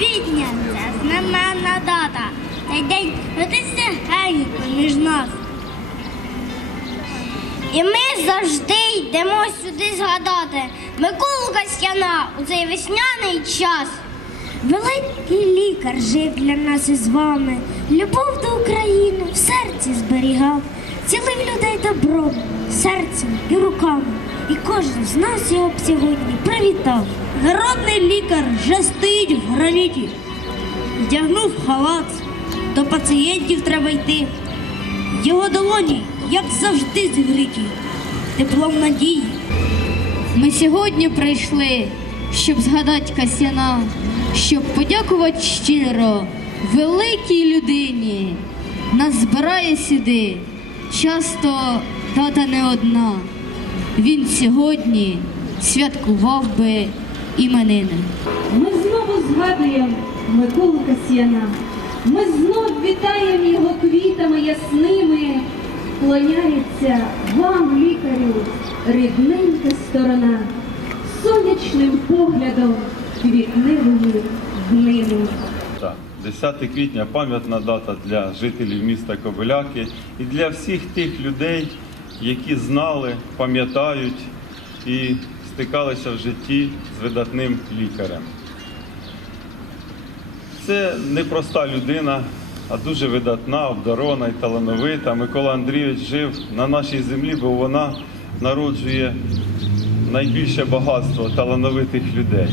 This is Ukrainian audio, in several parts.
квітня це знаменна дата. Цей день родився геній між нас. І ми завжди йдемо сюди згадати Миколу Касьяна у цей весняний час. Великий лікар жив для нас із вами, любов до України в серці зберігав, цілив людей добром, серцем і руками. І кожен з нас його б сьогодні привітав. Народний лікар вже стоїть в граніті. Вдягнув халат, до пацієнтів треба йти. Його долоні, як завжди, зігріті, теплом надії. Ми сьогодні прийшли, щоб згадати Касяна, щоб подякувати щиро великій людині. Нас збирає сюди, часто дата не одна. Він сьогодні святкував би іменини. Ми знову згадуємо Миколу Касьяна. Ми знов вітаємо його квітами ясними. Клоняється вам, лікарю, рідненька сторона, сонячним поглядом квітневої днини. 10 квітня пам'ятна дата для жителів міста Кобиляки і для всіх тих людей, які знали, пам'ятають і стикалися в житті з видатним лікарем. Це не проста людина, а дуже видатна, обдарована і талановита. Микола Андрійович жив на нашій землі, бо вона народжує найбільше багатство талановитих людей.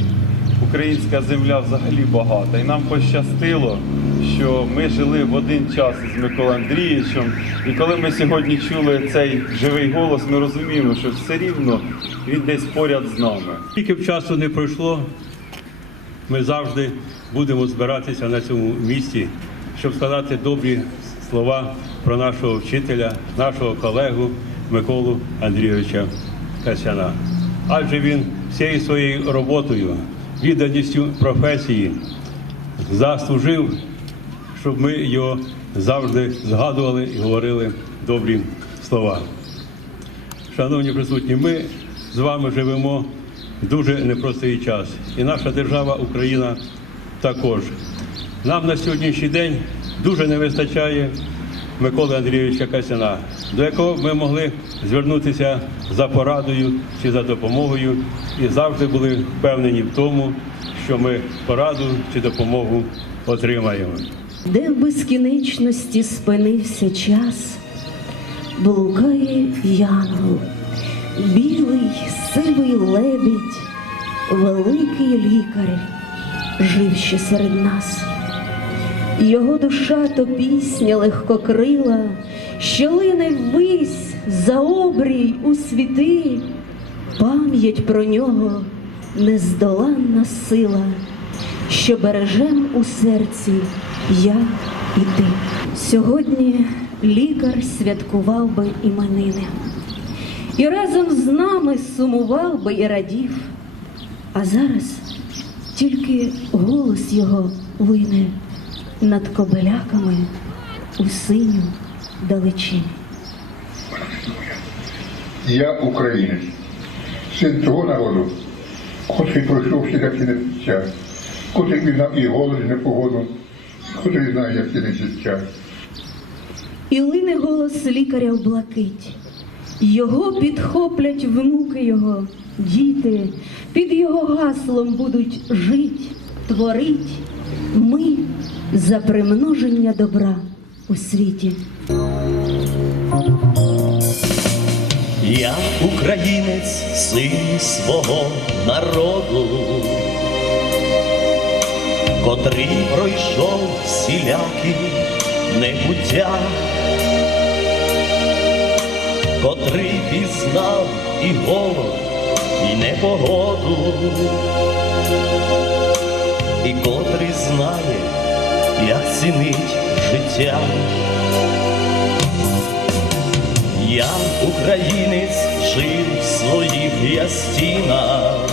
Українська земля взагалі багата. І нам пощастило, що ми жили в один час з Миколою Андрійовичем. І коли ми сьогодні чули цей живий голос, ми розуміємо, що все рівно він десь поряд з нами. Скільки б часу не пройшло, ми завжди будемо збиратися на цьому місці, щоб сказати добрі слова про нашого вчителя, нашого колегу Миколу Андрійовича Касяна. Адже він всією своєю роботою, відданістю професії заслужив, щоб ми його завжди згадували і говорили добрі слова. Шановні присутні, ми з вами живемо дуже непростий час. І наша держава Україна також. Нам на сьогоднішній день дуже не вистачає Миколи Андрійовича Касяна, до якого ми могли звернутися за порадою чи за допомогою і завжди були впевнені в тому, що ми пораду чи допомогу отримаємо. де в безкінечності спинився час, блукає янгол, білий сивий лебідь, великий лікар жив ще серед нас. Його душа то пісня легкокрила, що лине ввись за обрій у світи, пам'ять про нього нездоланна сила, що бережем у серці я і ти. Сьогодні лікар святкував би іменини, і разом з нами сумував би і радів. А зараз тільки голос його лине над кобеляками у синю далечині. Я українець, син того народу, котрий пройшов шлях і час, котрий пізнав і голод, і непогоду, котрий знає, як цінить життя. І лине голос лікаря в блакить. Його підхоплять внуки його, діти, під його гаслом будуть жить, творить ми за примноження добра у світі. Я українець, син свого народу, котрий пройшов всілякі небуття, котрий пізнав і голод, і непогоду, і котрий знає, як цінить життя. Я, українець, жив в своїх я стінах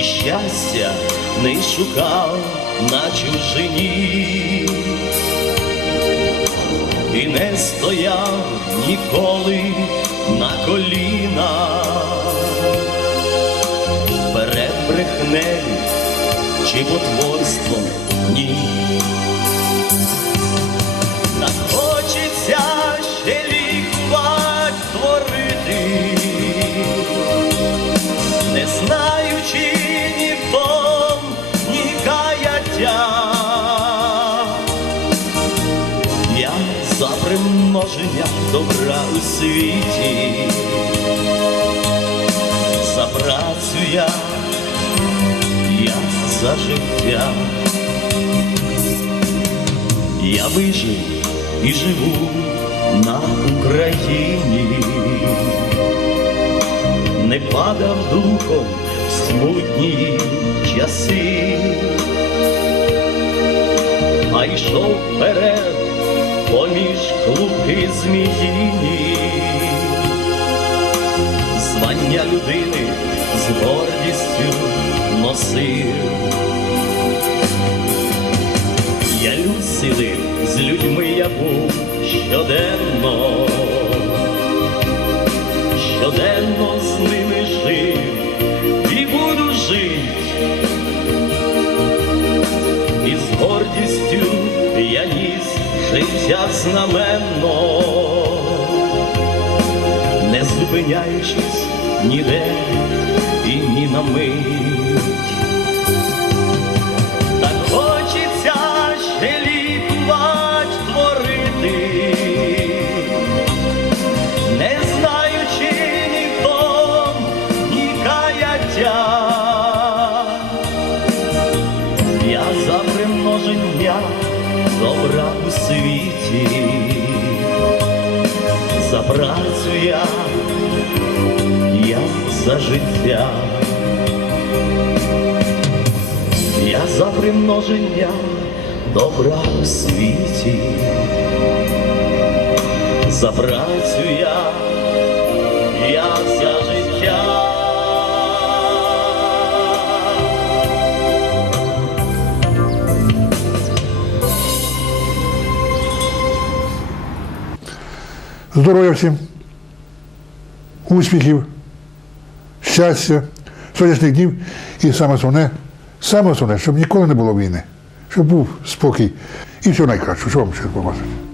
і щастя не шукав на чужині, і не стояв ніколи на колінах. Перед брехнею чи потворством, ні. Так хочеться ще лікувати творити, не знаючи ні втом, ні каяття. Я за примноження добра у світі, за працю я за життя. Я вижив і живу на Україні, не падав духом в смутні часи, а йшов вперед поміж клубки зміїні, звання людини з гордістю носив. Я люд сили, з людьми я був щоденно, щоденно з ними жив і буду жить, і з гордістю я ніс життя знаменно, не зупиняючись ніде і ні на мить. Так хочеться ще лікувати творити, не знаючи ні втом, ні каяття. Я за примноження добра у світі, за працю я, я за життя. Я за примноження добра у світі, за працю я, я за життя. Здоров'я всім, успіхів, Щастя, сонячних днів і саме основне, саме основне, щоб ніколи не було війни, щоб був спокій і все найкраще. Що вам ще побажати?